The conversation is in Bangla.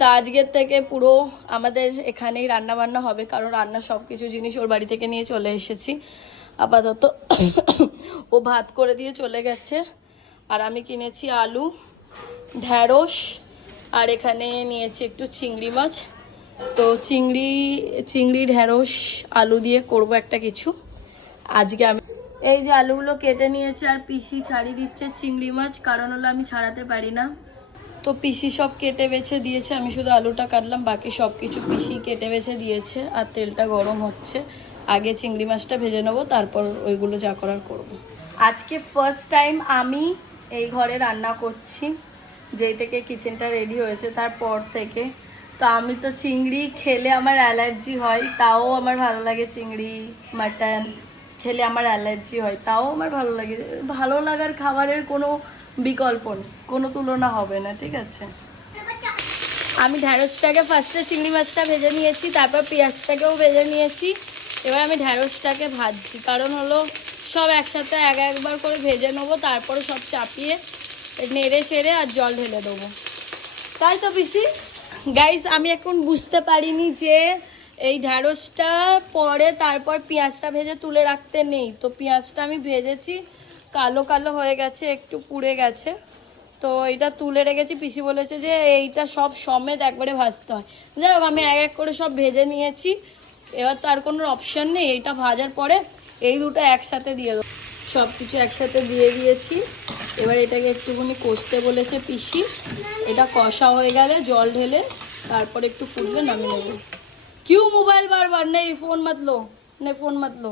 তা আজকের থেকে পুরো আমাদের এখানেই রান্না বান্না হবে, কারণ রান্না সব কিছু জিনিস ওর বাড়ি থেকে নিয়ে চলে এসেছি। আপাতত ও ভাত করে দিয়ে চলে গেছে। আর আমি কিনেছি আলু, ঢ্যাঁড়স, আর এখানে নিয়েছি একটু চিংড়ি মাছ। তো চিংড়ি ঢ্যাঁড়স আলু দিয়ে করব একটা কিছু আজকে। আমি এই যে আলুগুলো কেটে নিয়েছি, আর পিসি ছাড়িয়ে দিচ্ছে চিংড়ি মাছ, কারণ হলো আমি ছাড়াতে পারি না। তো পিসি সব কেটে বেছে দিয়েছে, আমি শুধু আলুটা কাটলাম, বাকি সব কিছু পিসি কেটে বেছে দিয়েছে। আর তেলটা গরম হচ্ছে, আগে চিংড়ি মাছটা ভেজে নেবো, তারপর ওইগুলো যা করার করবো। আজকে ফার্স্ট টাইম আমি এই ঘরে রান্না করছি, যেই থেকে কিচেনটা রেডি হয়েছে তারপর থেকে। তো আমি তো চিংড়ি খেলে আমার অ্যালার্জি হয়, তাও আমার ভালো লাগে। চিংড়ি মাটন খেলে আমার অ্যালার্জি হয়, তাও আমার ভালো লাগে। ভালো লাগার খাবারের কোনো বিকল্প নেই, কোনো তুলনা হবে না, ঠিক আছে। আমি ঢ্যাঁড়সটাকে ফার্স্টে চিংড়ি মাছটা ভেজে নিয়েছি, তারপর পেঁয়াজটাকেও ভেজে নিয়েছি। এবার আমি ঢ্যাঁড়সটাকে ভাজছি, কারণ হলো সব একসাথে একবার করে ভেজে নেবো, তারপরে সব চাপিয়ে নেড়ে চেড়ে আর জল ঢেলে দেবো, তাই তো পিসি? গাইস, আমি এখন বুঝতে পারিনি যে এই ঢ্যাঁড়সটা পরে তারপর পেঁয়াজটা ভেজে তুলে রাখতে নেই। তো পেঁয়াজটা আমি ভেজেছি, কালো কালো হয়ে গেছে, একটু পুড়ে গেছে। তো এটা তুলে রেখেছি, পিসি বলেছে যে এইটা সব সমেত একবারে ভাজতে হয়। যাই হোক, আমি এক করে সব ভেজে নিয়েছি। এবার তো আর কোনো অপশান নেই, এইটা ভাজার পরে এই দুটো একসাথে দিয়ে দেবো। সব কিছু একসাথে দিয়ে দিয়েছি। এবার এটাকে একটুখানি কষতে বলেছে পিসি। এটা কষা হয়ে গেলে জল ঢেলে তারপরে একটু ফুটবে, নামিয়ে নেবো। क्यों मोबाइल बार बार? नहीं फोन मत लो, नहीं फोन मत लो।